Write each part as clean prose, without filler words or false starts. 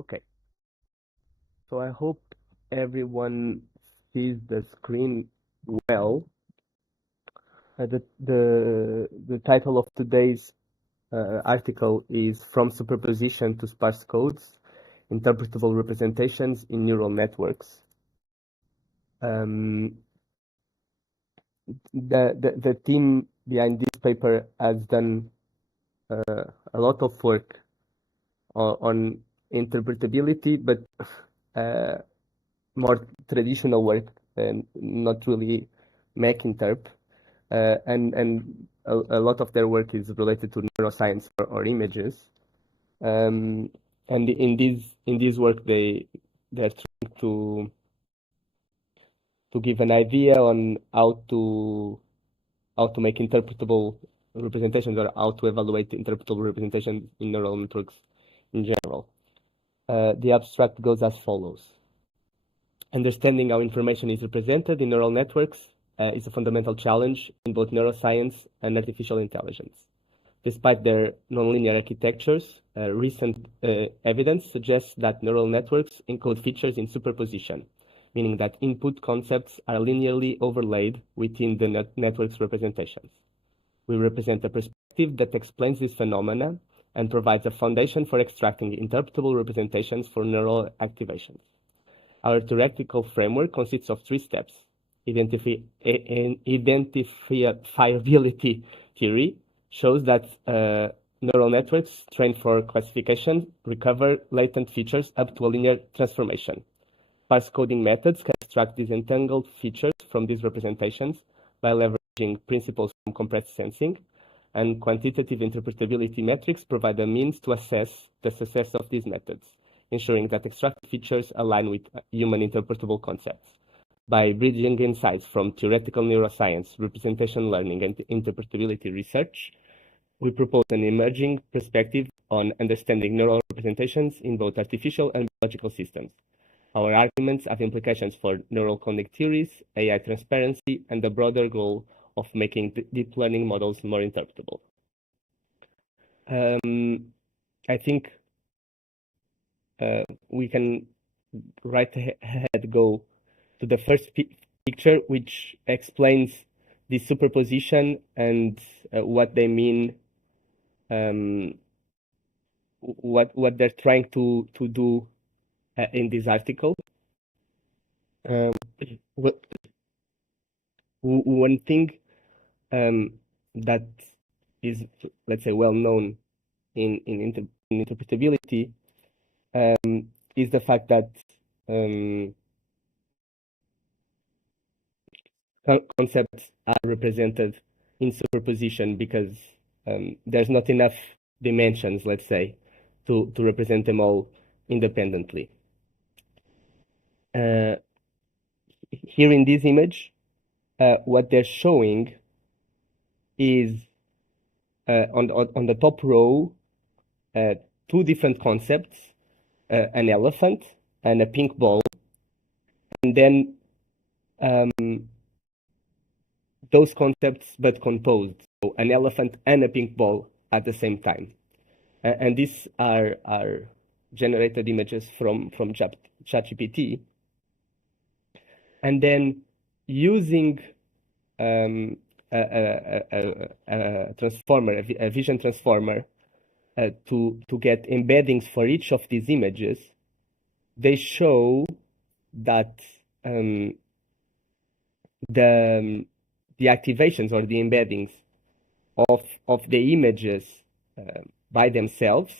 Okay, so I hope everyone sees the screen well. The title of today's article is From Superposition to Sparse Codes, Interpretable Representations in Neural Networks. Um, the team behind this paper has done a lot of work on interpretability, but more traditional work and not really Mech Interp. And a lot of their work is related to neuroscience or images. And in this work, they're trying to give an idea on how to make interpretable representations or how to evaluate interpretable representations in neural networks in general. The abstract goes as follows. Understanding how information is represented in neural networks is a fundamental challenge in both neuroscience and artificial intelligence. Despite their nonlinear architectures, recent evidence suggests that neural networks encode features in superposition, meaning that input concepts are linearly overlaid within the network's representations. We represent a perspective that explains this phenomena and provides a foundation for extracting interpretable representations for neural activations. Our theoretical framework consists of 3 steps: identifiability theory shows that neural networks trained for classification recover latent features up to a linear transformation. Sparse coding methods can extract disentangled features from these representations by leveraging principles from compressed sensing, and quantitative interpretability metrics provide a means to assess the success of these methods, ensuring that extracted features align with human interpretable concepts. By bridging insights from theoretical neuroscience, representation learning, and interpretability research, we propose an emerging perspective on understanding neural representations in both artificial and biological systems. Our arguments have implications for neural coding theories, AI transparency, and the broader goal of making deep learning models more interpretable. I think we can right ahead go to the first picture, which explains the superposition and what they mean, what they're trying to do in this article. One thing that is, let's say, well known in interpretability is the fact that concepts are represented in superposition because there's not enough dimensions, let's say, to represent them all independently. Here in this image, what they're showing is on the top row 2 different concepts, an elephant and a pink ball, and then those concepts but composed, so an elephant and a pink ball at the same time. And these are generated images from ChatGPT. And then using a transformer, a vision transformer, to get embeddings for each of these images, they show that the activations or the embeddings of the images by themselves,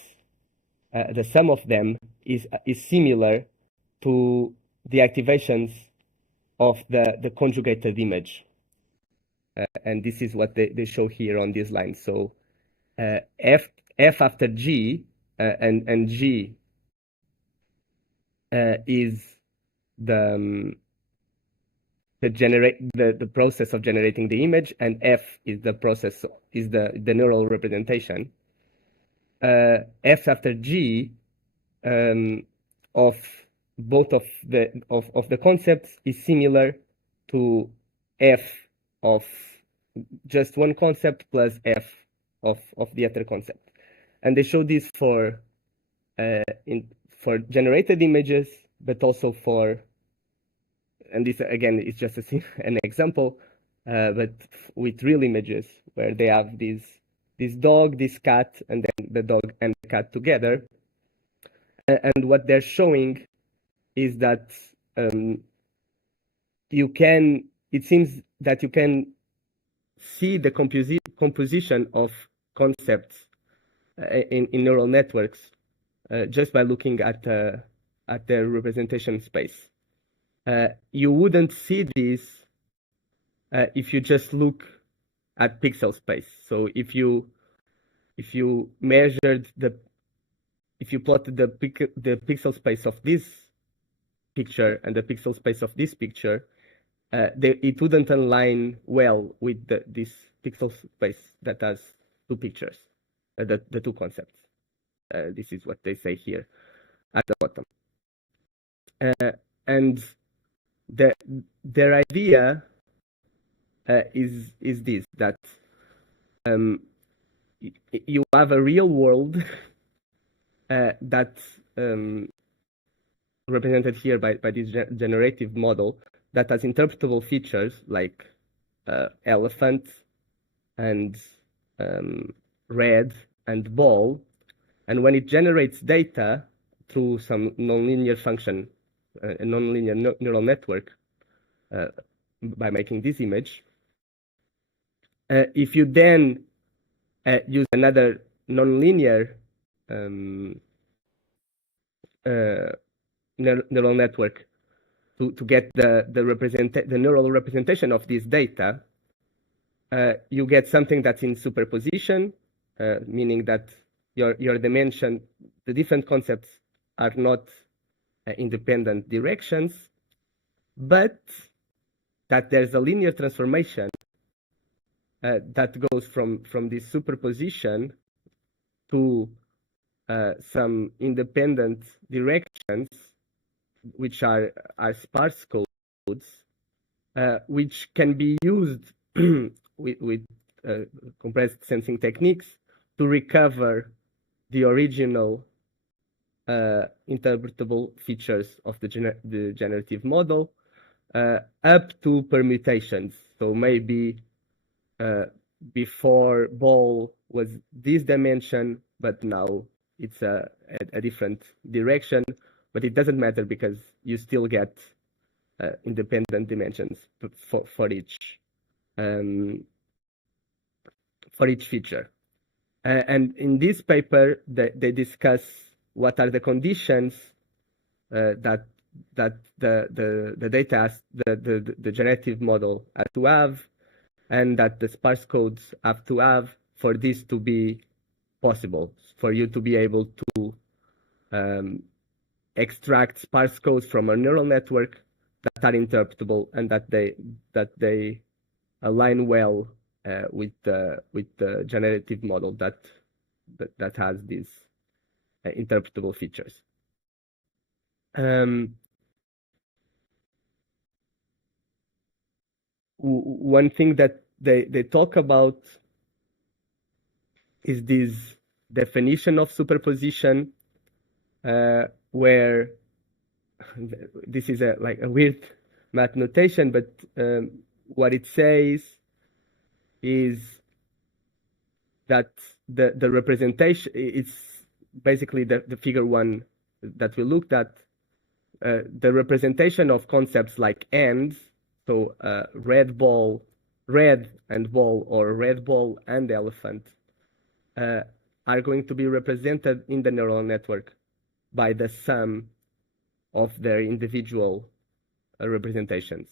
the sum of them is similar to the activations of the conjugated image. And this is what they show here on this line. So F after G and G is the process of generating the image, and F is the neural representation. F after G of both of the concepts is similar to F of just one concept plus F of the other concept, and they show this for for generated images, but also for, and this again is just an example, but with real images where they have this dog, this cat, and then the dog and the cat together. And what they're showing is that it seems that you can see the composition of concepts in neural networks just by looking at the representation space. You wouldn't see this if you just look at pixel space. So if you plotted the pixel space of this picture and the pixel space of this picture, it wouldn't align well with this pixel space that has two pictures, the two concepts. This is what they say here at the bottom. And their idea is this, that you have a real world that represented here by this generative model that has interpretable features like elephant and red and ball. And when it generates data through some nonlinear function, a nonlinear neural network, by making this image, if you then use another nonlinear neural network to get the neural representation of this data, you get something that's in superposition, meaning that your dimension, the different concepts are not independent directions, but that there's a linear transformation that goes from this superposition to some independent directions, which are sparse codes, which can be used with compressed sensing techniques to recover the original interpretable features of the generative model up to permutations. So maybe before ball was this dimension, but now it's a different direction. But it doesn't matter because you still get independent dimensions for each feature. And in this paper, they discuss what are the conditions that the data has, the generative model has to have, and that the sparse codes have to have for this to be possible, for you to be able to extract sparse codes from a neural network that are interpretable and that they align well with the generative model that has these interpretable features. One thing that they talk about is this definition of superposition, where this is a weird math notation, but what it says is that the representation, it's basically the figure one that we looked at, the representation of concepts like ends, so red and ball, or red ball and elephant, are going to be represented in the neural network by the sum of their individual representations.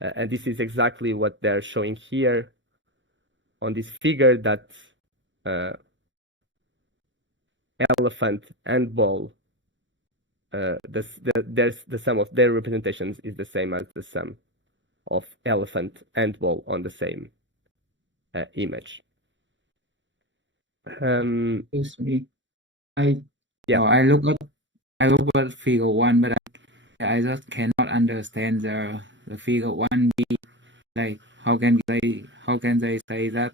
And this is exactly what they're showing here on this figure, that elephant and ball, the sum of their representations is the same as the sum of elephant and ball on the same image. Excuse me. I look at figure one, but I just cannot understand the figure 1b. Like, how can they say that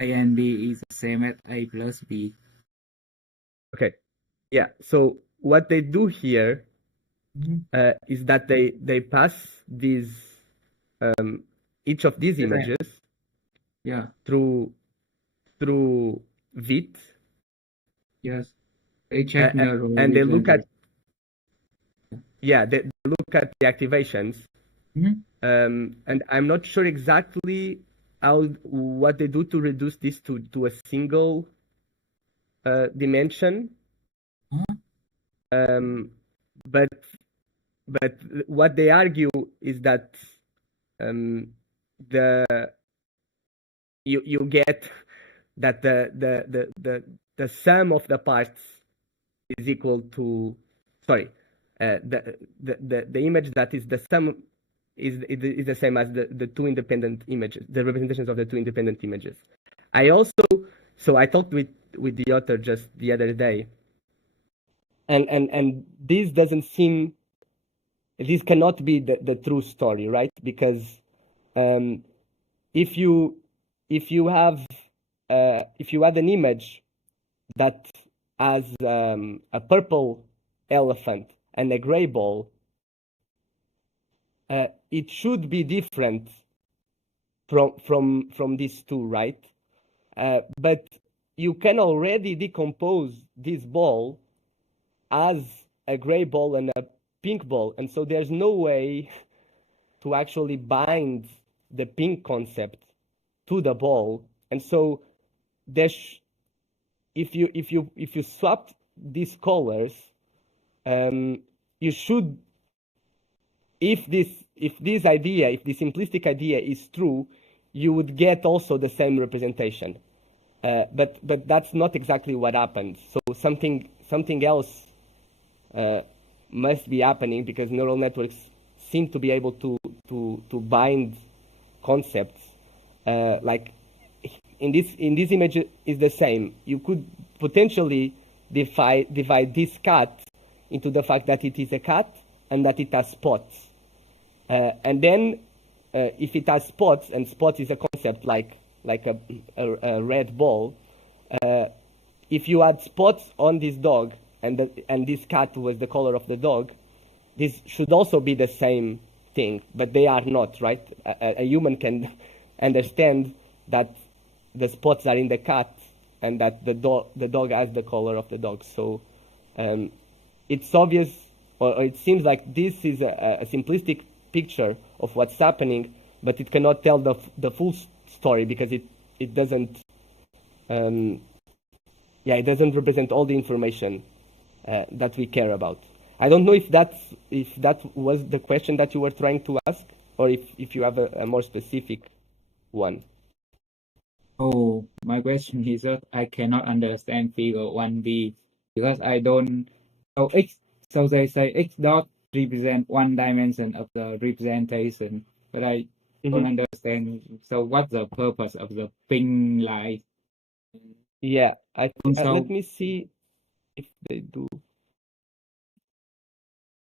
A and B is the same as A plus B? Okay, yeah. So what they do here Mhm. is that they pass these each of these Yes, images yeah, through VIT, yes. They check neural and they look at representation. they look at the activations, Mhm. and I'm not sure exactly what they do to reduce this to a single dimension, Huh? um, but what they argue is that um, the you get that the sum of the parts is equal to, sorry, the image that is the sum is the same as the two independent images, the representations of the two independent images. I also, so I talked with the author just the other day, and this doesn't seem, this cannot be the true story, right? Because um, if you if you have if you had an image that has a purple elephant and a gray ball, it should be different from these two, right? But you can already decompose this ball as a gray ball and a pink ball, and so there's no way to actually bind the pink concept to the ball, and so there's, if you swap these colors, you should, if this idea, if this simplistic idea is true, you would get also the same representation. But that's not exactly what happened. So something else must be happening, because neural networks seem to be able to bind concepts. Like in this image is the same. You could potentially divide this cat into the fact that it is a cat and that it has spots. And then if it has spots, and spots is a concept like a red ball, if you had spots on this dog and this cat was the color of the dog, this should also be the same thing, but they are not, right? A human can understand that the spots are in the cat and that the dog has the color of the dog. So it's obvious, or it seems like this is a simplistic picture of what's happening, but it cannot tell the full story, because it doesn't it doesn't represent all the information that we care about. I don't know if that was the question that you were trying to ask, or if you have a more specific one. Oh, my question is that I cannot understand figure 1b because I don't. So x, so they say x dot represent one dimension of the representation, but I don't Mm-hmm. understand. So what's the purpose of the ping line? Yeah, let Also, me see if they do.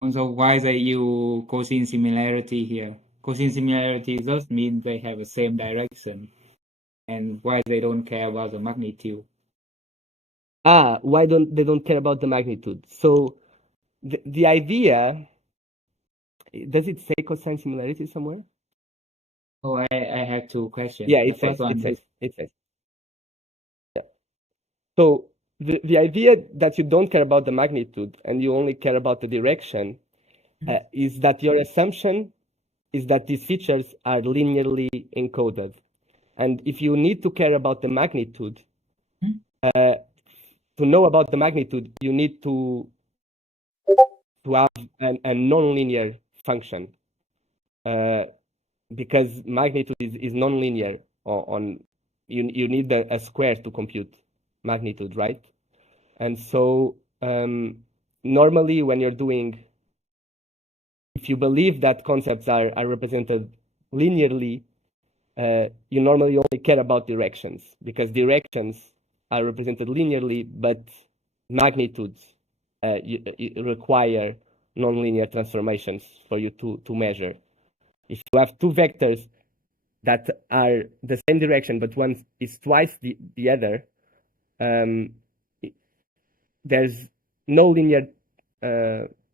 also why they use cosine similarity here? Cosine similarity just means they have the same direction, and why they don't care about the magnitude. Why don't care about the magnitude? So the idea, does it say cosine similarity somewhere? Oh, I have two questions. Yeah, The first it one is, says, it says. Yeah. So the idea that you don't care about the magnitude and you only care about the direction is that your assumption is that these features are linearly encoded. And if you need to care about the magnitude, to know about the magnitude, you need to have a nonlinear function, because magnitude is nonlinear. You need a square to compute magnitude, right? And so normally when you're doing, if you believe that concepts are represented linearly, you normally only care about directions, because directions are represented linearly, but magnitudes you require nonlinear transformations for you to measure. If you have two vectors that are the same direction, but one is twice the other, there's no linear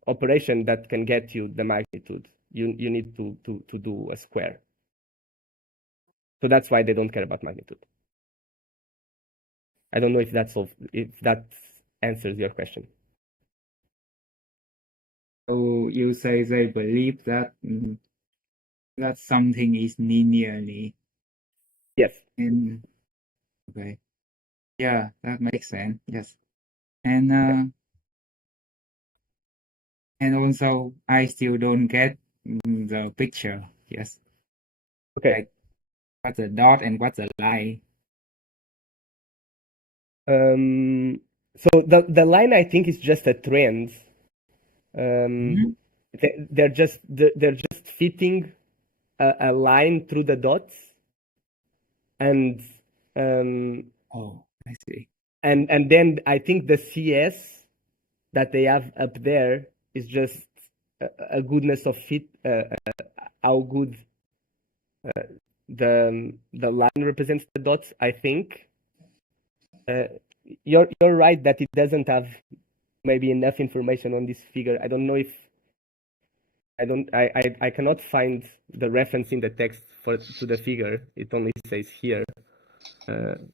operation that can get you the magnitude. You need to do a square. So that's why they don't care about magnitude. I don't know if that answers your question. So you say they believe that that something is linearly. Yes. And okay, yeah, that makes sense. Yes, and Okay. and also I still don't get the picture. Yes, Okay. like what's the dot and what's the line? So the line I think is just a trend. Mhm. They're just fitting a line through the dots, and Oh, I see. and then I think the CS that they have up there is just a goodness of fit, how good the line represents the dots. I think you're right that it doesn't have maybe enough information on this figure. I don't know if I cannot find the reference in the text to the figure. It only says here.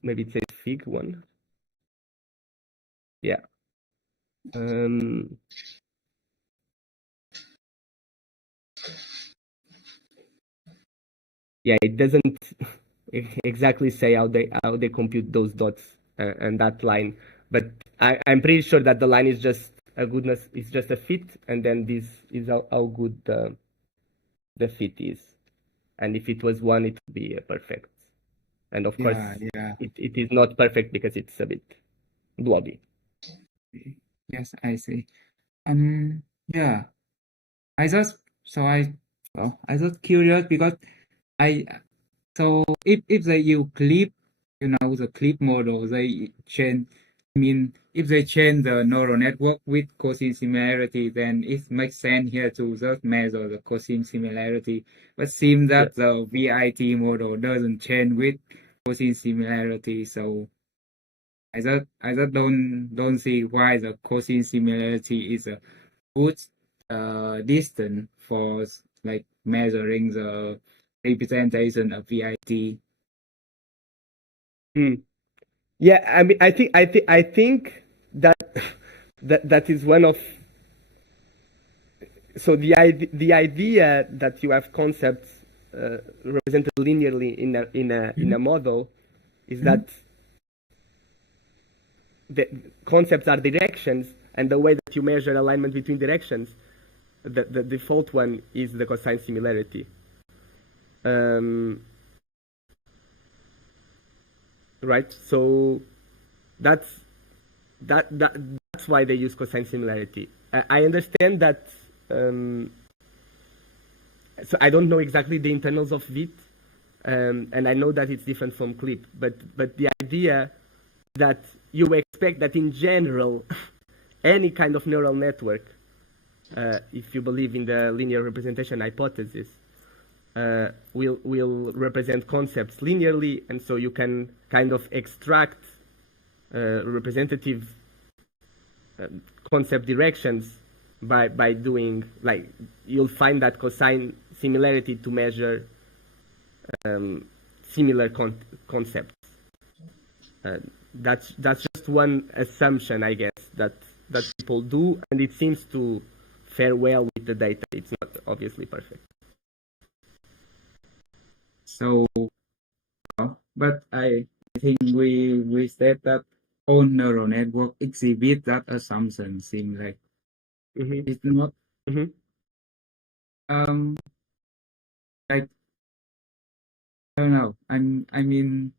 Maybe it says fig 1. Yeah. Yeah, it doesn't exactly say how they compute those dots and that line, but I'm pretty sure that the line is just a goodness. It's just a fit, and then this is how good the fit is. And if it was 1, it would be perfect. And of course, Yeah, yeah. it is not perfect because it's a bit blobby. Yes, I see. Yeah. I just so I well, I just curious because I so if they use clip, the clip model, they change. I mean, if they change the neural network with cosine similarity, then it makes sense here to just measure the cosine similarity. But seems Yeah. that the VIT model doesn't change with cosine similarity, so I just don't see why the cosine similarity is a good distance for like measuring the representation of VIT. Hmm. Yeah, I mean, I think that that is one of, so the idea that you have concepts represented linearly in a model is Mhm. that the concepts are directions, and the way that you measure alignment between directions, the default one is the cosine similarity. Um, right? So that's that's why they use cosine similarity. I understand that. So I don't know exactly the internals of VIT, and I know that it's different from clip, but the idea that you expect that in general, any kind of neural network, if you believe in the linear representation hypothesis, will represent concepts linearly, and so you can kind of extract representative concept directions by doing, like, you'll find that cosine similarity to measure similar concepts. That's just one assumption, I guess, that people do, and it seems to fare well with the data. It's not obviously perfect. So, but I think we said that all neural network exhibit that assumption. Seems like Mm-hmm. it's not Mm-hmm. um like I don't know. I mean,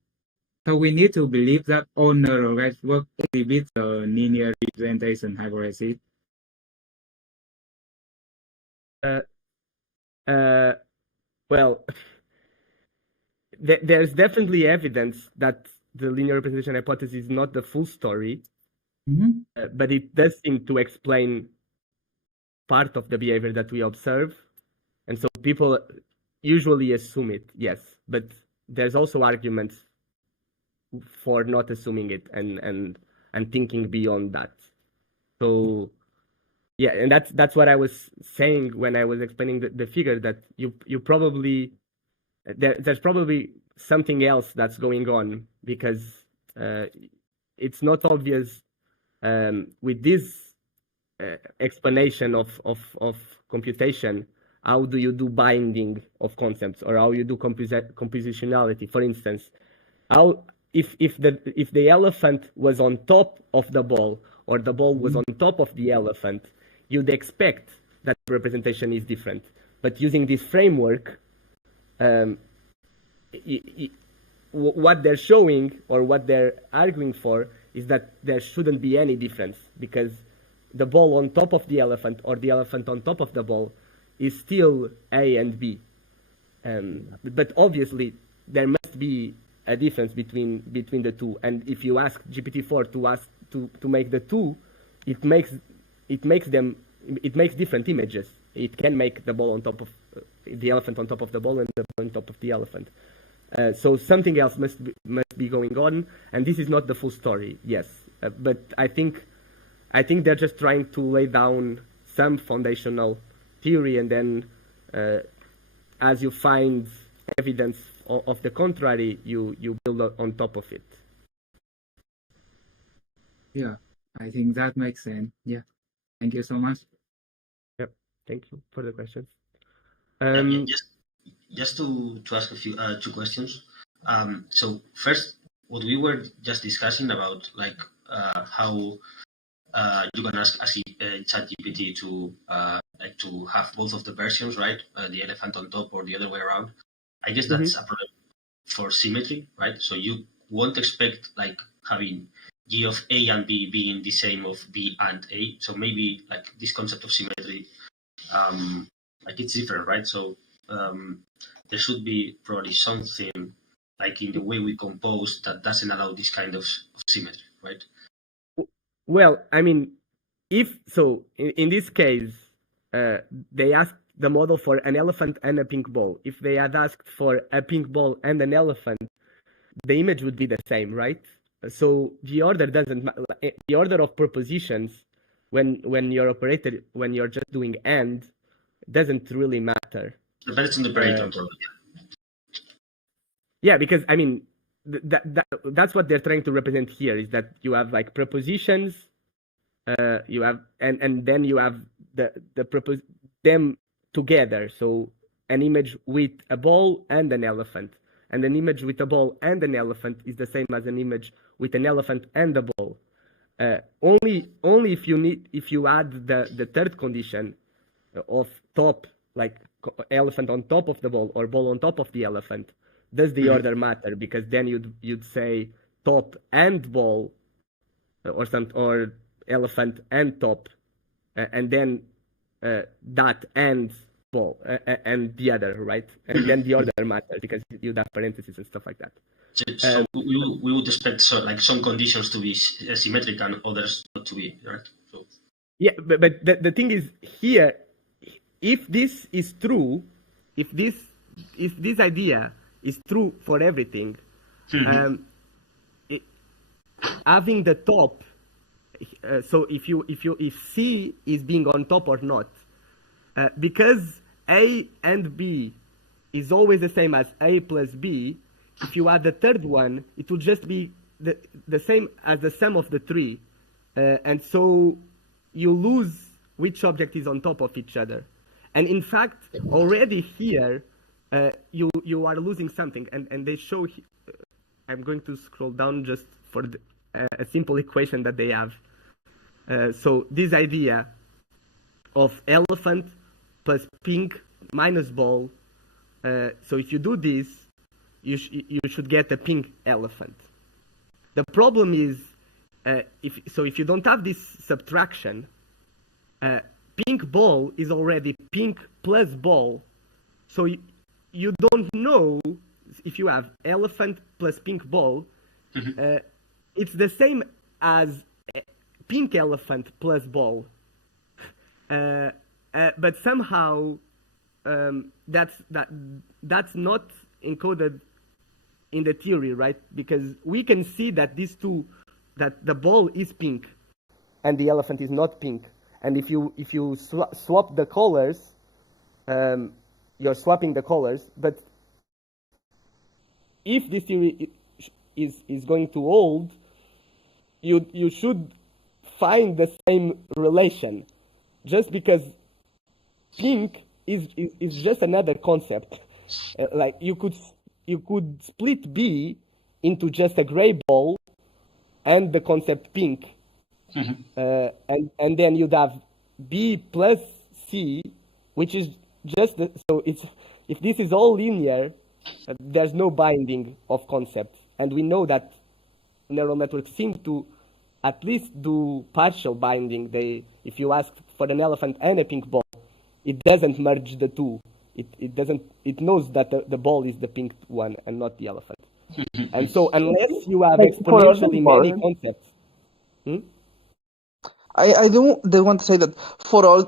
so we need to believe that all neural network exhibit the linear representation hypothesis. Uh, uh, well, there's definitely evidence that the linear representation hypothesis is not the full story, Mhm. but it does seem to explain part of the behavior that we observe. And so people usually assume it, yes. But there's also arguments for not assuming it and thinking beyond that. So Yeah, and that's what I was saying when I was explaining the figure, that you probably there's probably something else that's going on, because it's not obvious with this explanation of computation. How do you do binding of concepts, or how you do compositionality? For instance, how if the elephant was on top of the ball, or the ball was on top of the elephant, you'd expect that the representation is different. But using this framework, what they're showing, or what they're arguing for, is that there shouldn't be any difference, because the ball on top of the elephant, or the elephant on top of the ball, is still A and B. But obviously, there must be a difference between the two. And if you ask GPT-4 to make the two, it makes different images. It can make the ball on top of the elephant on top of the ball, and the ball on top of the elephant. So something else must be going on, and this is not the full story. Yes, but I think they're just trying to lay down some foundational theory, and then as you find evidence of the contrary, you build on top of it. Yeah, I think that makes sense. Yeah, thank you so much. Yep, thank you for the question. Just to ask a few two questions. So first, what we were just discussing about, like how you can ask ChatGPT to like to have both of the versions, right? The elephant on top or the other way around. I guess that's a problem for symmetry, right? So you won't expect like having G of A and B being the same of B and A. So maybe like this concept of symmetry, like it's different, right? So there should be probably something like in the way we compose that doesn't allow this kind of symmetry, right? Well, I mean, if so, in this case, they asked the model for an elephant and a pink ball. If they had asked for a pink ball and an elephant, the image would be the same, right? So the order doesn't matter. The order of propositions when you're just doing and doesn't really matter. Depends on the operator, probably. Yeah, because I mean, that's what they're trying to represent here, is that you have like propositions, you have and then you have them together. So an image with a ball and an elephant, and an image with a ball and an elephant is the same as an image with an elephant and a ball. Only if you add the third condition of top, like elephant on top of the ball or ball on top of the elephant, does the order matter? Because then you'd say top and ball, or elephant and top, and then that and ball and the other, right? And then the order matters because you'd have parentheses and stuff like that. So we would expect like some conditions to be symmetric and others not to be, right? So yeah, but the thing is here, if this is true, if this idea is true for everything, having the top. So if C is being on top or not, because A and B is always the same as A plus B, if you add the third one, it will just be the same as the sum of the three, and so you lose which object is on top of each other. And in fact, already here, you are losing something, and they show. I'm going to scroll down just for a simple equation that they have. So this idea of elephant plus pink minus ball. So if you do this, you should get a pink elephant. The problem is, if you don't have this subtraction, pink ball is already pink plus ball. So you don't know if you have elephant plus pink ball. It's the same as pink elephant plus ball, but somehow that's not encoded in the theory, right? Because we can see that these two, that the ball is pink and the elephant is not pink, and if you swap the colors, you're swapping the colors. But if this theory is going to hold, you should find the same relation. Just because pink is just another concept. Like you could split B into just a gray ball and the concept pink, and then you'd have B plus C, which is just so it's if this is all linear, there's no binding of concepts, and we know that neural networks seem to at least do partial binding. If you ask for an elephant and a pink ball, it doesn't merge the two. It knows that the ball is the pink one and not the elephant. And so unless you have exponentially many concepts. I do want to say that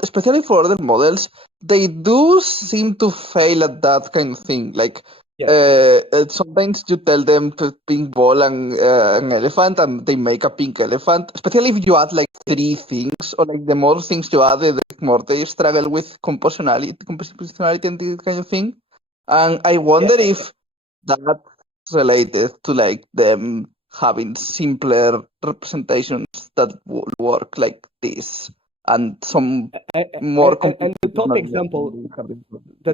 especially for other models, they do seem to fail at that kind of thing. Like sometimes you tell them to pink ball and an elephant, and they make a pink elephant. Especially if you add like 3 things, or like the more things you add, the more they struggle with compositionality and this kind of thing. And I wonder if that's related to like them having simpler representations that will work like this, and some more. And the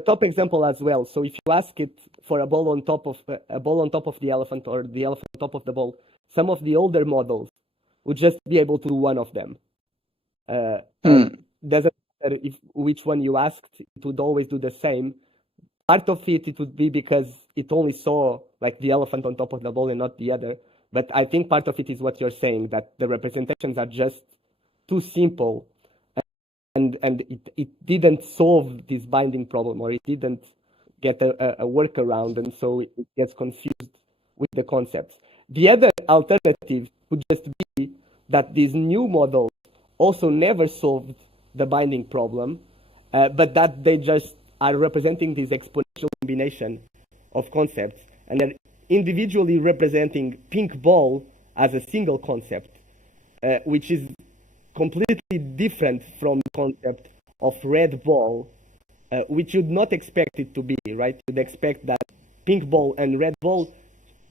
top example as well. So if you ask it for a ball on top of the elephant, or the elephant on top of the ball, some of the older models would just be able to do one of them. Doesn't matter which one you asked; it would always do the same. Part of it would be because it only saw like the elephant on top of the ball and not the other. But I think part of it is what you're saying, that the representations are just too simple, and it didn't solve this binding problem, or it didn't get a workaround, and so it gets confused with the concepts. The other alternative would just be that these new models also never solved the binding problem, but that they just are representing this exponential combination of concepts, and they're individually representing pink ball as a single concept, which is completely different from the concept of red ball, which you'd not expect it to be, right? You'd expect that pink ball and red ball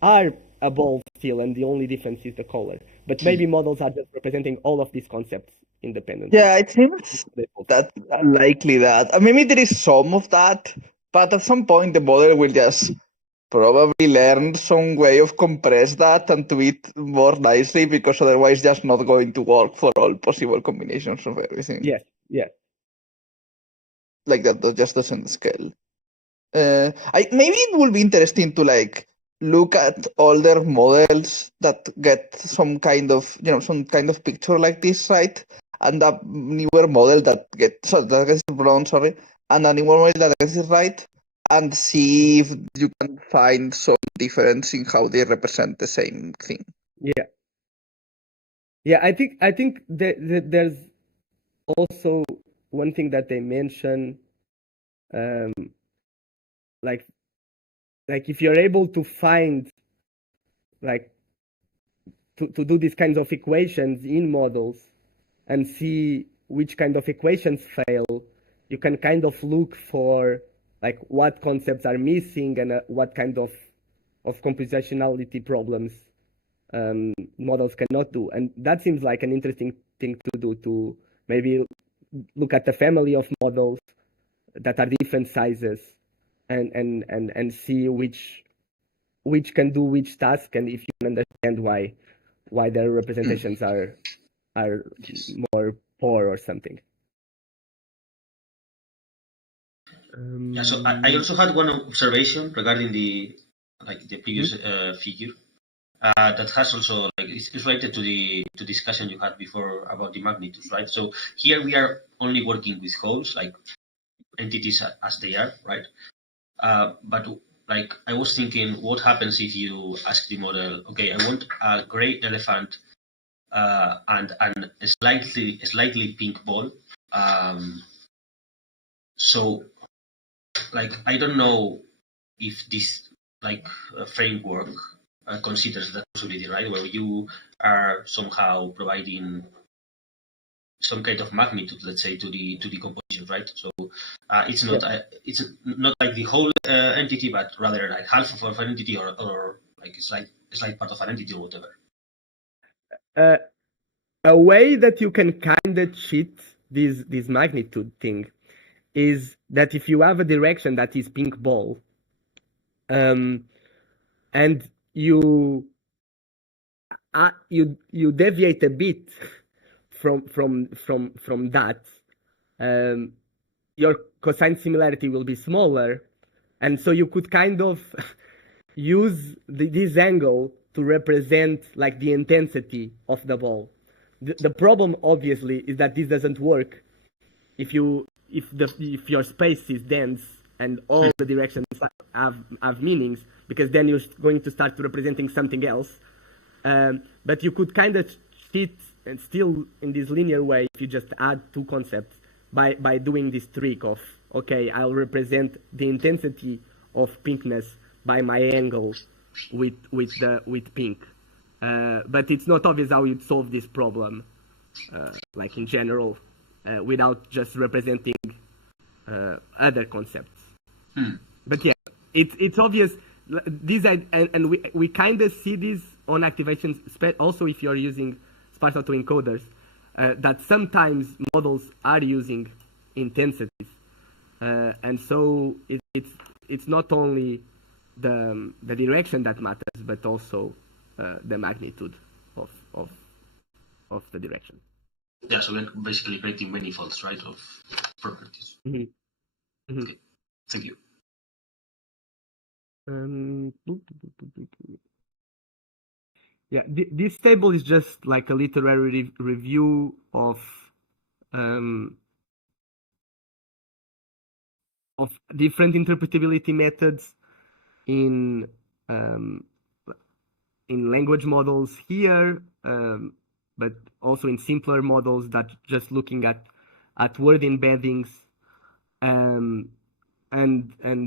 are a ball still, and the only difference is the color. But maybe models are just representing all of these concepts independently. Yeah, it seems that unlikely that. Maybe there is some of that, but at some point the model will just probably learn some way of compress that and do it more nicely, because otherwise it's just not going to work for all possible combinations of everything. Yes. Like that just doesn't scale. Maybe it will be interesting to like look at older models that get some kind of picture like this, right? And a newer model that gets wrong, and a newer model that gets it right, and see if you can find some difference in how they represent the same thing. Yeah. I think there's also one thing that they mention, like if you're able to find to do these kinds of equations in models and see which kind of equations fail, you can kind of look for like what concepts are missing and what kind of compositionality problems models cannot do. And that seems like an interesting thing to do, to maybe look at the family of models that are different sizes and see which can do which task, and if you can understand why their representations are more poor or something. Yeah, so I also had one observation regarding the previous figure that has also it's related to the discussion you had before about the magnitudes, right? So here we are only working with wholes, like entities as they are, right? But like I was thinking, what happens if you ask the model, okay, I want a gray elephant and a slightly pink ball. So like I don't know if this framework considers that possibility, right? Where you are somehow providing some kind of magnitude, let's say, to the composition, right? So it's not it's not like the whole entity, but rather like half of an entity, or like it's like part of an entity or whatever. A way that you can kind of cheat this magnitude thing is that if you have a direction that is pink ball, and you deviate a bit from that, your cosine similarity will be smaller, and so you could kind of use this angle to represent like the intensity of the ball. The problem, obviously, is that this doesn't work if your space is dense and all the directions have meanings, because then you're going to start representing something else. But you could kind of cheat and still in this linear way if you just add two concepts by doing this trick of, okay, I'll represent the intensity of pinkness by my angle with pink. But it's not obvious how you'd solve this problem, like in general, without just representing other concepts. But yeah, it's obvious. These and we kind of see this on activations, also if you're using sparse autoencoders, that sometimes models are using intensities, and so it's not only the direction that matters, but also the magnitude of the direction. Yeah, so we're basically creating manifolds, right, of properties. Okay, thank you. Yeah, this table is just like a literary review of different interpretability methods in language models here, but also in simpler models that just looking at word embeddings, and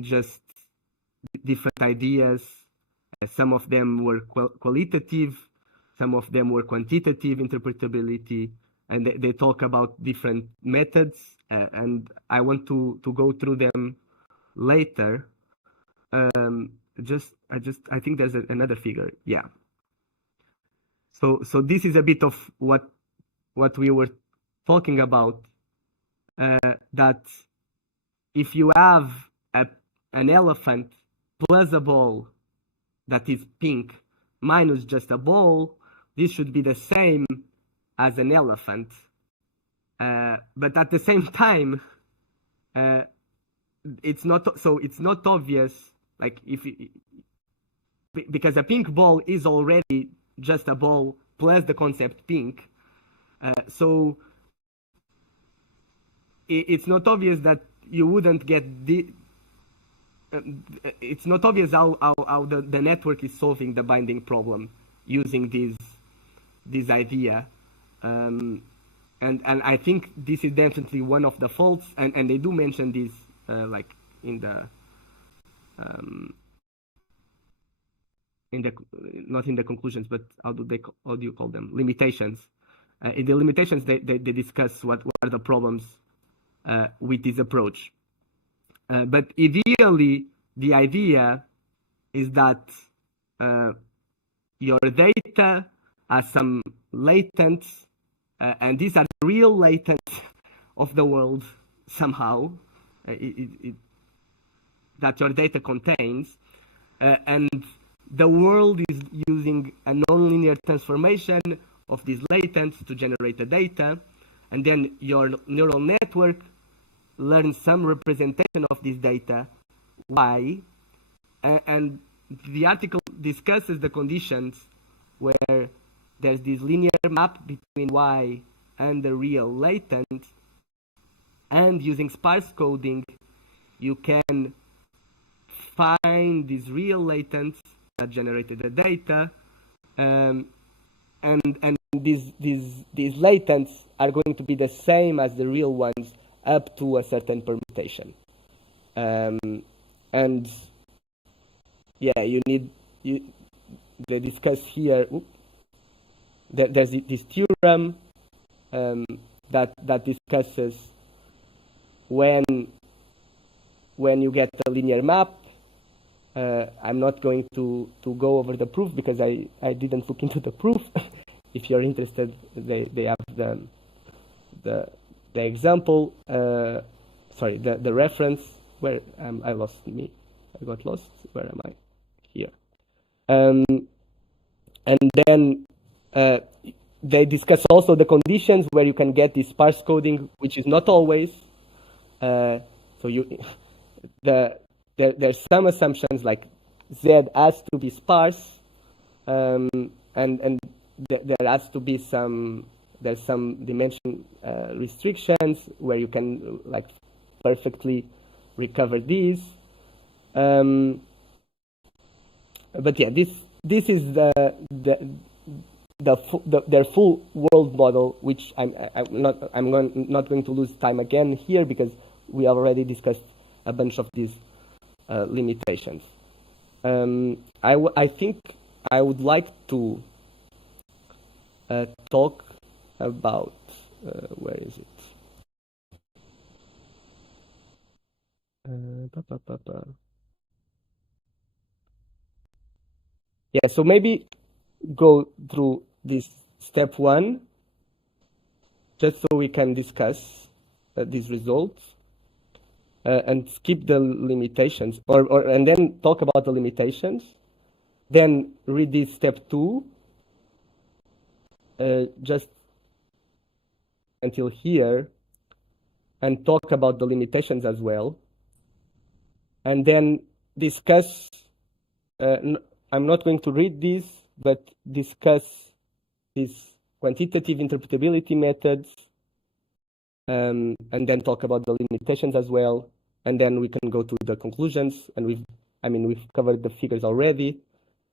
just different ideas. Some of them were qualitative, some of them were quantitative interpretability, and they talk about different methods, and I want to go through them later. I think there's another figure. Yeah. So this is a bit of what we were talking about, that if you have an elephant plus a ball that is pink minus just a ball, this should be the same as an elephant. But at the same time, it's not obvious, like because a pink ball is already just a ball plus the concept pink. So it's not obvious that you wouldn't get it's not obvious how the network is solving the binding problem using this idea, and I think this is definitely one of the faults, and they do mention this like in the not in the conclusions, but how do you call them, limitations. In the limitations they discuss what are the problems with this approach. But ideally, the idea is that your data has some latents, and these are the real latents of the world somehow, that your data contains, and the world is using a nonlinear transformation of these latents to generate the data, and then your neural network learn some representation of this data, y, and the article discusses the conditions where there's this linear map between y and the real latent, and using sparse coding, you can find these real latents that generated the data, and these latents are going to be the same as the real ones up to a certain permutation, and yeah, they discuss here. There's this theorem that discusses when you get a linear map. I'm not going to go over the proof because I didn't look into the proof. If you're interested, they have the example. Sorry, the reference. Where I lost me. I got lost. Where am I? Here. And then they discuss also the conditions where you can get this sparse coding, which is not always. So there's some assumptions like Z has to be sparse, and there has to be there's some dimension restrictions where you can like perfectly recover these. But yeah, this is their full world model, which I'm not going to lose time again here because we already discussed a bunch of these limitations. I think I would like to talk about where is it? Yeah, so maybe go through this step 1 just so we can discuss these results and skip the limitations and then talk about the limitations, then read this step 2 just until here and talk about the limitations as well, and then discuss I'm not going to read this, but discuss these quantitative interpretability methods, and then talk about the limitations as well, and then we can go to the conclusions. And we've covered the figures already,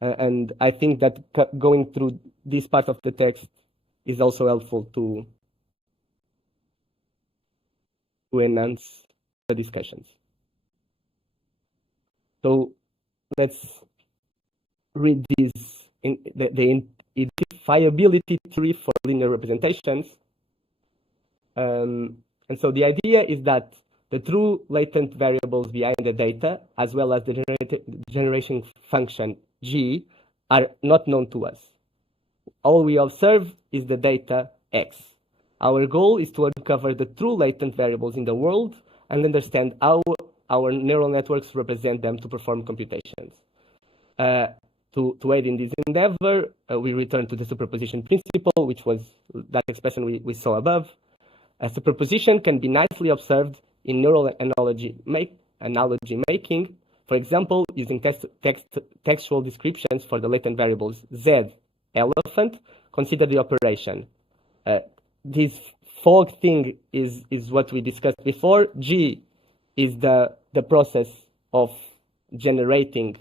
and I think that going through this part of the text is also helpful to enhance the discussions. So let's read this in the identifiability tree for linear representations. And so the idea is that the true latent variables behind the data, as well as the generation function G, are not known to us. All we observe is the data X. Our goal is to uncover the true latent variables in the world and understand how our neural networks represent them to perform computations. To aid in this endeavor, we return to the superposition principle, which was that expression we saw above. A superposition can be nicely observed in neural analogy making, for example, using textual descriptions for the latent variables Z, elephant. Consider the operation. This fog thing is what we discussed before. G is the process of generating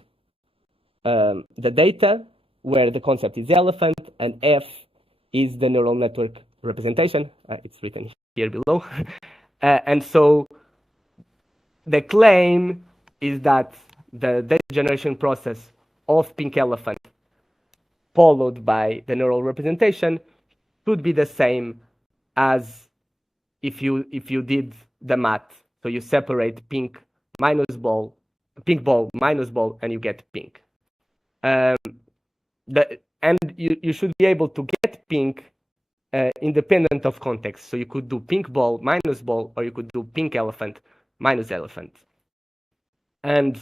the data, where the concept is elephant, and F is the neural network representation. It's written here below. And so the claim is that the data generation process of pink elephant followed by the neural representation should be the same as if you did the math. So you separate pink ball minus ball, and you get pink. And you should be able to get pink independent of context. So you could do pink ball minus ball, or you could do pink elephant minus elephant. And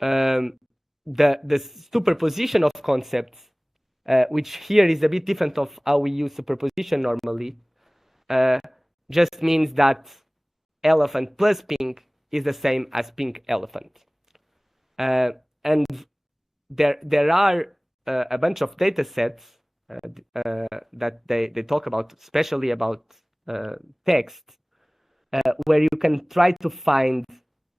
the superposition of concepts, which here is a bit different of how we use superposition normally, just means that elephant plus pink is the same as pink elephant. And there are a bunch of data sets that they talk about, especially about text, where you can try to find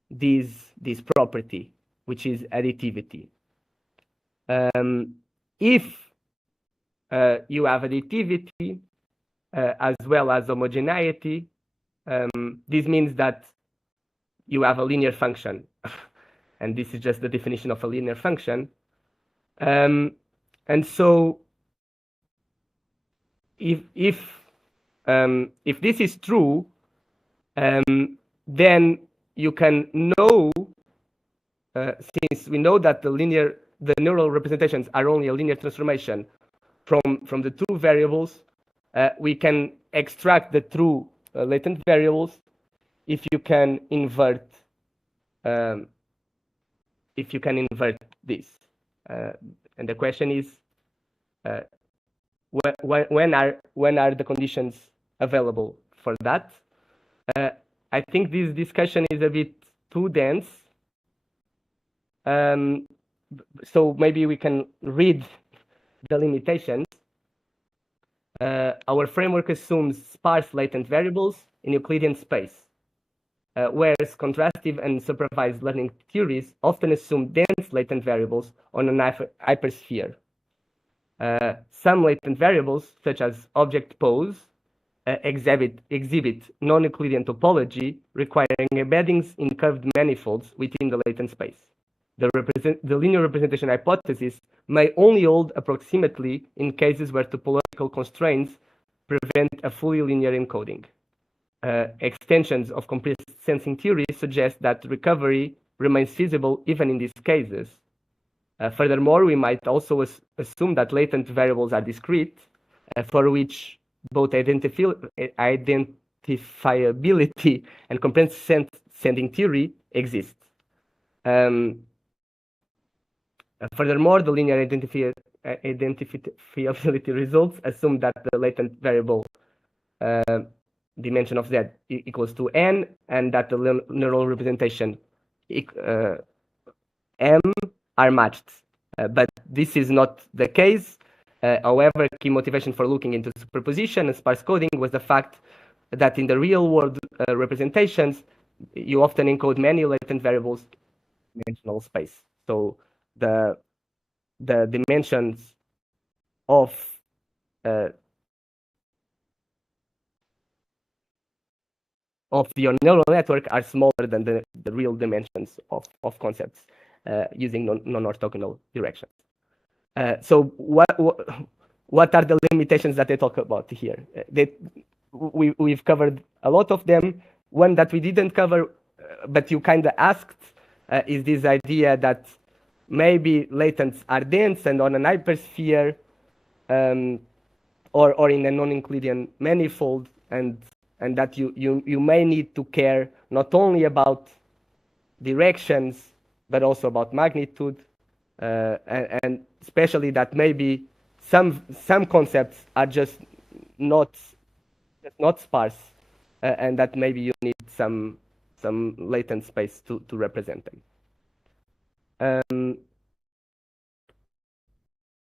this property, which is additivity. If you have additivity as well as homogeneity, this means that you have a linear function. And this is just the definition of a linear function. And so if if this is true, then you can know, since we know that the neural representations are only a linear transformation from the true variables, we can extract the true latent variables if you can invert this. And the question is, when are the conditions available for that? I think this discussion is a bit too dense. So maybe we can read the limitations. Our framework assumes sparse latent variables in Euclidean space, whereas contrastive and supervised learning theories often assume dense latent variables on an hypersphere. Some latent variables, such as object pose, exhibit non-Euclidean topology, requiring embeddings in curved manifolds within the latent space. The linear representation hypothesis may only hold approximately in cases where topological constraints prevent a fully linear encoding. Extensions of compressed sensing theory suggest that recovery remains feasible even in these cases. Furthermore, we might also assume that latent variables are discrete, for which both identifiability and compressed sensing theory exist. Furthermore, the linear identifiability results assume that the latent variable dimension of Z equals to N, and that the neural representation M are matched. But this is not the case. However, key motivation for looking into superposition and sparse coding was the fact that in the real world representations, you often encode many latent variables in dimensional space. So the dimensions of your neural network are smaller than the real dimensions of concepts using non-orthogonal directions. So what are the limitations that they talk about here? We've covered a lot of them. One that we didn't cover, but you kind of asked, is this idea that maybe latents are dense and on an hypersphere, or in a non-Euclidean manifold, and that you may need to care not only about directions but also about magnitude, and especially that maybe some concepts are just not sparse, and that maybe you need some latent space to represent them.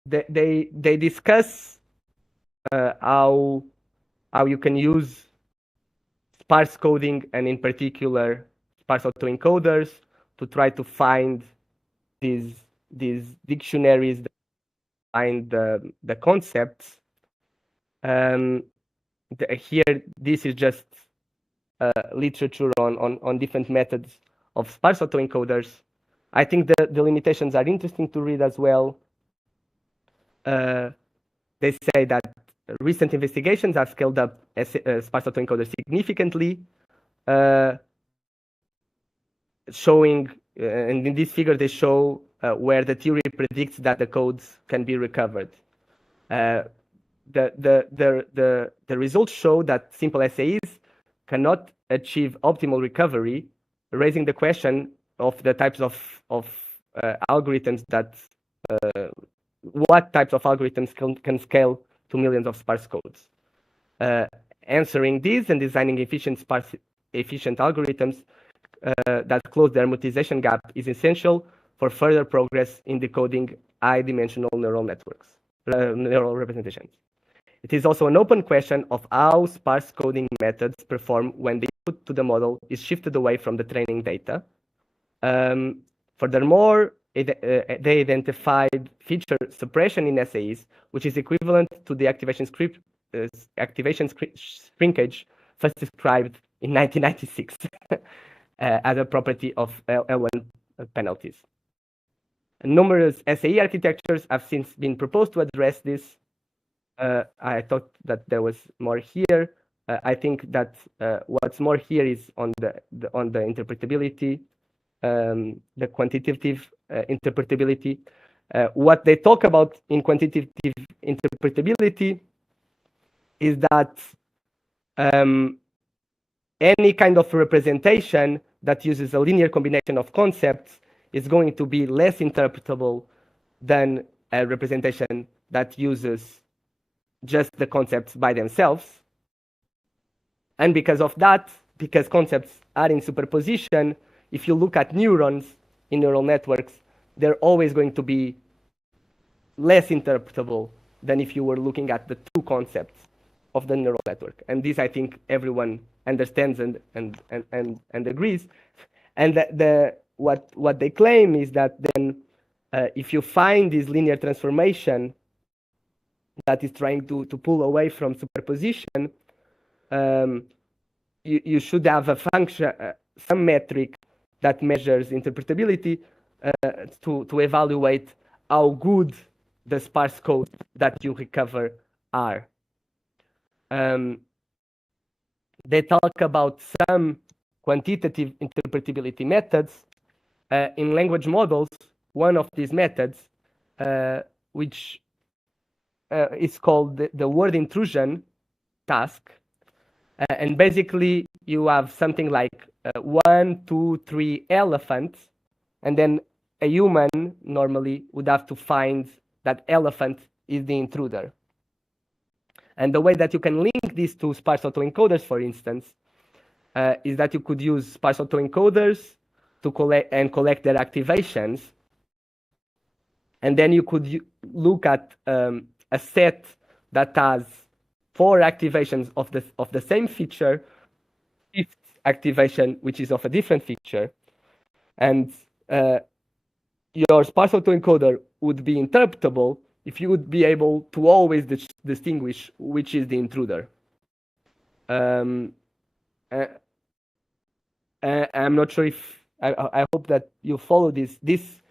They discuss how you can use sparse coding, and in particular sparse autoencoders, to try to find these dictionaries that find the concepts. Here, this is just literature on different methods of sparse autoencoders. I think the limitations are interesting to read as well. They say that recent investigations have scaled up sparse autoencoders significantly, showing, and in this figure they show where the theory predicts that the codes can be recovered. The results show that simple SAEs cannot achieve optimal recovery, raising the question of the types of algorithms that what types of algorithms can scale to millions of sparse codes. Answering these and designing efficient algorithms that close the amortization gap is essential for further progress in decoding high-dimensional neural networks, neural representations. It is also an open question of how sparse coding methods perform when the input to the model is shifted away from the training data. Furthermore, they identified feature suppression in SAEs, which is equivalent to the activation shrinkage first described in 1996 as a property of L1 penalties. Numerous SAE architectures have since been proposed to address this. I thought that there was more here, I think that what's more here is on the interpretability, the quantitative interpretability. What they talk about in quantitative interpretability is that any kind of representation that uses a linear combination of concepts is going to be less interpretable than a representation that uses just the concepts by themselves. And because of that, because concepts are in superposition, if you look at neurons in neural networks, they're always going to be less interpretable than if you were looking at the two concepts of the neural network. And this, I think, everyone understands and agrees. And what they claim is that then if you find this linear transformation that is trying to pull away from superposition, you should have a function, some metric that measures interpretability to evaluate how good the sparse code that you recover are. They talk about some quantitative interpretability methods. In language models, one of these methods, which is called the word intrusion task. And basically, you have something like 1, 2, 3 elephants, and then a human normally would have to find that elephant is the intruder. And the way that you can link these to sparse autoencoders, for instance, is that you could use sparse autoencoders to collect their activations. And then you could look at a set that has 4 activations of the same feature, 5th activation, which is of a different feature. And your sparse autoencoder would be interpretable if you would be able to always distinguish which is the intruder. I'm not sure if I hope that you follow this. This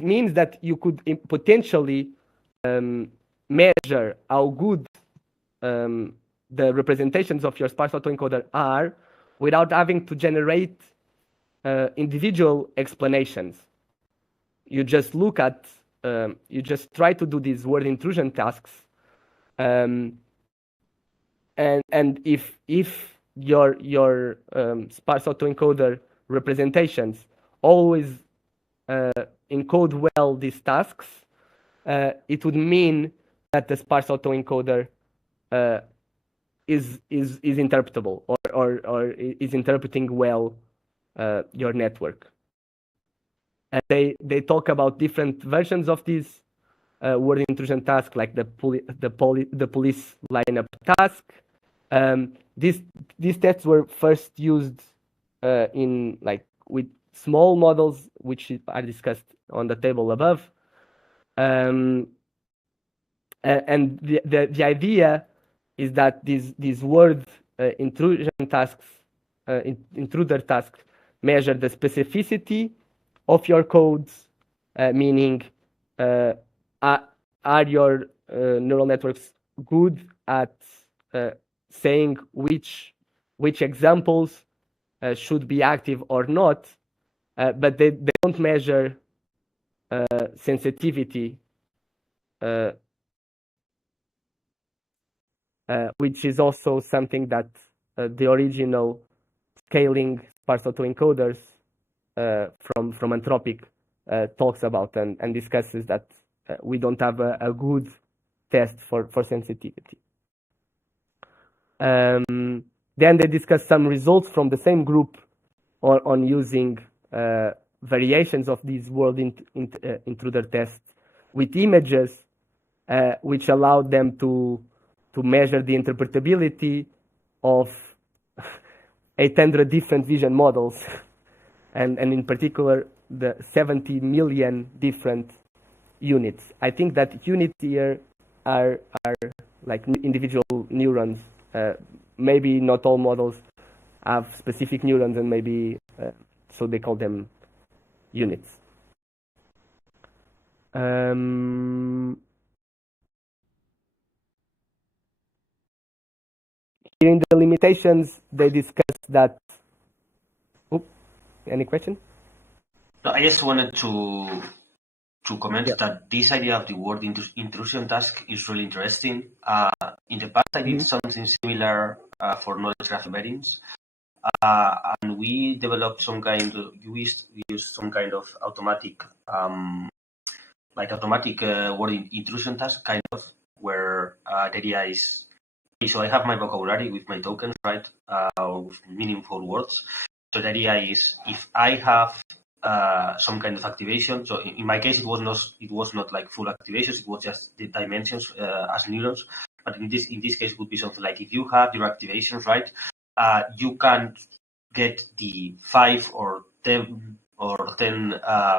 means that you could potentially measure how good the representations of your sparse autoencoder are without having to generate individual explanations. You just look at, you just try to do these word intrusion tasks, and if your sparse autoencoder representations always encode well these tasks, it would mean that the sparse autoencoder is interpretable or is interpreting well your network. And they talk about different versions of this word intrusion task, like the police lineup task. These tests were first used in with small models, which are discussed on the table above. And the idea is that these word intrusion tasks, intruder tasks, measure the specificity of your codes, meaning are your neural networks good at saying which examples should be active or not, but they don't measure sensitivity, which is also something that the original scaling sparse autoencoders from Anthropic talks about and discusses that we don't have a good test for sensitivity. Then they discuss some results from the same group on using variations of these word intruder tests with images, which allowed them to measure the interpretability of 800 different vision models, and in particular the 70 million different units. I think that units here are like individual neurons. Maybe not all models have specific neurons, and maybe so they call them units. Here in the limitations, they discuss that. Any question? No, I just wanted to comment that this idea of the word intrusion task is really interesting. In the past, I did something similar for knowledge graph embeddings, and we developed some kind of, we used some kind of automatic, word intrusion task, kind of, where the idea is, so I have my vocabulary with my tokens, right, with meaningful words. So the idea is, if I have some kind of activation. So in my case, it was not like full activations. It was just the dimensions as neurons. But in this case, it would be something like, if you have your activations, right, you can get the 5 or 10